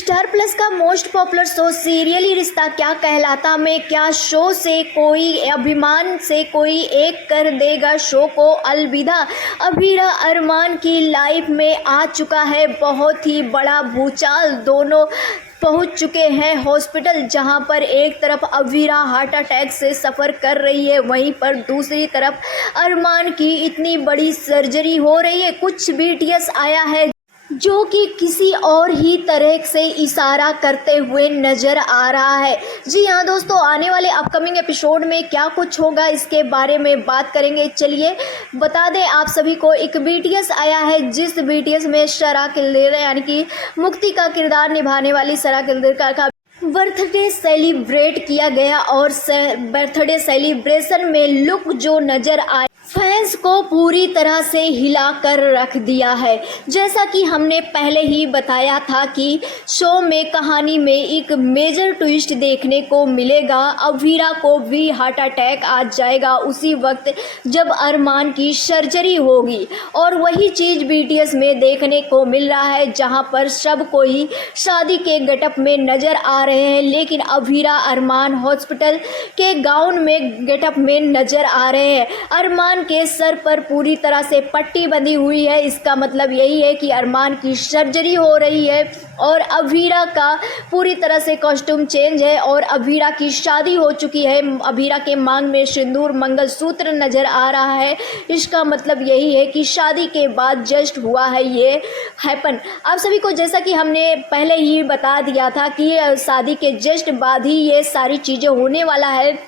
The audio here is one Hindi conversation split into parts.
स्टार प्लस का मोस्ट पॉपुलर शो सीरियली रिश्ता क्या कहलाता में क्या शो से कोई अभिमान से कोई एक कर देगा शो को अलविदा। अभीरा अरमान की लाइफ में आ चुका है बहुत ही बड़ा भूचाल। दोनों पहुंच चुके हैं हॉस्पिटल, जहां पर एक तरफ अभीरा हार्ट अटैक से सफ़र कर रही है, वहीं पर दूसरी तरफ अरमान की इतनी बड़ी सर्जरी हो रही है। कुछ बीटीएस आया है जो कि किसी और ही तरह से इशारा करते हुए नज़र आ रहा है। जी हाँ दोस्तों, आने वाले अपकमिंग एपिसोड में क्या कुछ होगा इसके बारे में बात करेंगे। चलिए बता दें आप सभी को, एक बीटीएस आया है जिस बीटीएस में सरा किल्देर यानी कि मुक्ति का किरदार निभाने वाली सरा किल्देर का बर्थडे सेलिब्रेट किया गया और बर्थडे सेलिब्रेशन में लुक जो नज़र आया फैंस को पूरी तरह से हिला कर रख दिया है। जैसा कि हमने पहले ही बताया था कि शो में कहानी में एक मेजर ट्विस्ट देखने को मिलेगा। अभीरा को भी हार्ट अटैक आ जाएगा उसी वक्त जब अरमान की सर्जरी होगी, और वही चीज़ बीटीएस में देखने को मिल रहा है, जहां पर सब कोई शादी के गेटअप में नज़र आ रहे हैं, लेकिन अभीरा अरमान हॉस्पिटल के गाउन में गेटअप में नज़र आ रहे हैं। अरमान के सर पर पूरी तरह से पट्टी बंधी हुई है, इसका मतलब यही है कि अरमान की सर्जरी हो रही है, और अभीरा का पूरी तरह से कॉस्ट्यूम चेंज है और अभीरा की शादी हो चुकी है। अभीरा के मांग में सिंदूर मंगलसूत्र नज़र आ रहा है, इसका मतलब यही है कि शादी के बाद जस्ट हुआ है ये हैपन। आप सभी को जैसा कि हमने पहले ही बता दिया था कि शादी के जस्ट बाद ही ये सारी चीज़ें होने वाला है।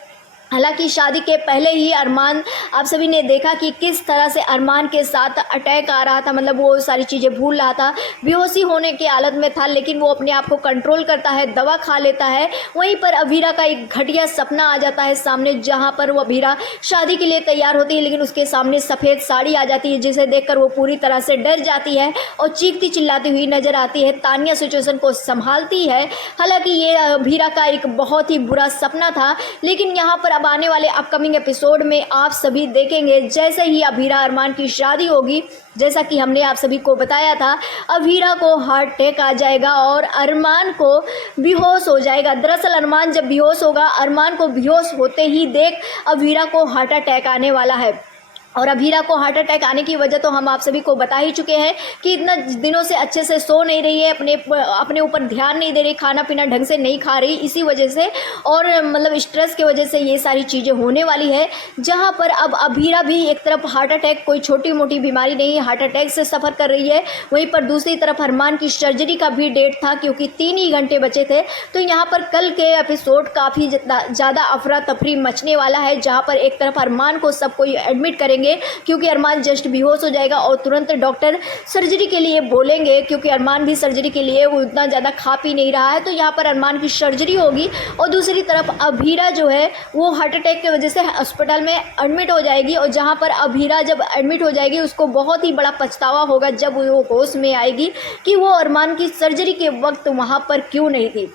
हालांकि शादी के पहले ही अरमान, आप सभी ने देखा कि किस तरह से अरमान के साथ अटैक आ रहा था, मतलब वो सारी चीज़ें भूल रहा था, बेहोशी होने की हालत में था, लेकिन वो अपने आप को कंट्रोल करता है, दवा खा लेता है। वहीं पर अभीरा का एक घटिया सपना आ जाता है सामने, जहां पर वो अभीरा शादी के लिए तैयार होती है, लेकिन उसके सामने सफ़ेद साड़ी आ जाती है, जिसे देखकर वो पूरी तरह से डर जाती है और चीखती चिल्लाती हुई नज़र आती है। तानिया सिचुएशन को संभालती है। हालांकि ये अभीरा का एक बहुत ही बुरा सपना था, लेकिन यहाँ पर आने वाले अपकमिंग एपिसोड में आप सभी देखेंगे जैसे ही अभीरा अरमान की शादी होगी, जैसा कि हमने आप सभी को बताया था, अभीरा को हार्ट अटैक आ जाएगा और अरमान को बेहोश हो जाएगा। दरअसल अरमान जब बेहोश होगा, अरमान को बेहोश होते ही देख अभीरा को हार्ट अटैक आने वाला है। और अभीरा को हार्ट अटैक आने की वजह तो हम आप सभी को बता ही चुके हैं कि इतना दिनों से अच्छे से सो नहीं रही है, अपने ऊपर ध्यान नहीं दे रही, खाना पीना ढंग से नहीं खा रही, इसी वजह से और मतलब स्ट्रेस की वजह से ये सारी चीज़ें होने वाली है। जहां पर अब अभीरा भी एक तरफ हार्ट अटैक, कोई छोटी मोटी बीमारी नहीं, हार्ट अटैक से सफ़र कर रही है, वहीं पर दूसरी तरफ अरमान की सर्जरी का भी डेट था, क्योंकि 3 ही घंटे बचे थे। तो यहाँ पर कल के एपिसोड काफ़ी ज़्यादा अफरा तफरी मचने वाला है, जहाँ पर एक तरफ अरमान को सब कोई एडमिट करेंगे क्योंकि अरमान जस्ट बेहोश हो जाएगा और तुरंत डॉक्टर सर्जरी के लिए बोलेंगे, क्योंकि अरमान भी सर्जरी के लिए वो उतना ज़्यादा खा पी नहीं रहा है। तो यहाँ पर अरमान की सर्जरी होगी और दूसरी तरफ अभीरा जो है वो हार्ट अटैक की वजह से हॉस्पिटल में एडमिट हो जाएगी, और जहाँ पर अभीरा जब एडमिट हो जाएगी उसको बहुत ही बड़ा पछतावा होगा जब वो होश में आएगी कि वो अरमान की सर्जरी के वक्त वहाँ पर क्यों नहीं थी।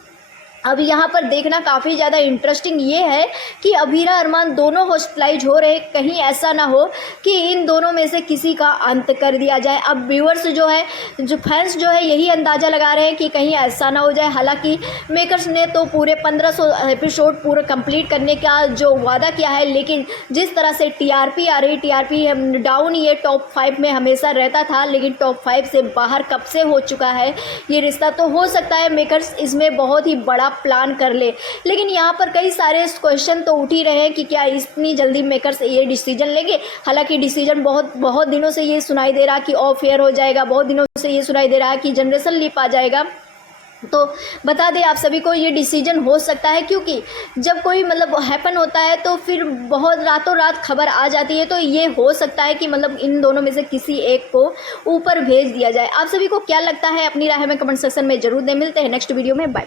अब यहाँ पर देखना काफ़ी ज़्यादा इंटरेस्टिंग ये है कि अभीरा अरमान दोनों हॉस्पिटलाइज हो रहे, कहीं ऐसा ना हो कि इन दोनों में से किसी का अंत कर दिया जाए। अब व्यूअर्स जो है, जो फैंस जो है, यही अंदाज़ा लगा रहे हैं कि कहीं ऐसा ना हो जाए। हालांकि मेकर्स ने तो पूरे 1500 एपिसोड पूरे कंप्लीट करने का जो वादा किया है, लेकिन जिस तरह से टीआरपी आ रही, टीआरपी डाउन ये टॉप 5 में हमेशा रहता था, लेकिन टॉप 5 से बाहर कब से हो चुका है ये रिश्ता। तो हो सकता है मेकर्स इसमें बहुत ही बड़ा प्लान कर ले, लेकिन यहाँ पर कई सारे क्वेश्चन तो उठ ही रहे हैं कि क्या इतनी जल्दी मेकर्स ये डिसीजन लेंगे। हालांकि डिसीजन बहुत दिनों से ये सुनाई दे रहा कि ऑफ एयर हो जाएगा, बहुत दिनों से ये सुनाई दे रहा है कि जनरेशन लीप आ जाएगा। तो बता दें आप सभी को ये डिसीजन हो सकता है, क्योंकि जब कोई मतलब हैपन होता है तो फिर बहुत रातों रात खबर आ जाती है। तो ये हो सकता है कि मतलब इन दोनों में से किसी एक को ऊपर भेज दिया जाए। आप सभी को क्या लगता है, अपनी राय में कमेंट सेक्शन में जरूर दें। मिलते हैं नेक्स्ट वीडियो में, बाय।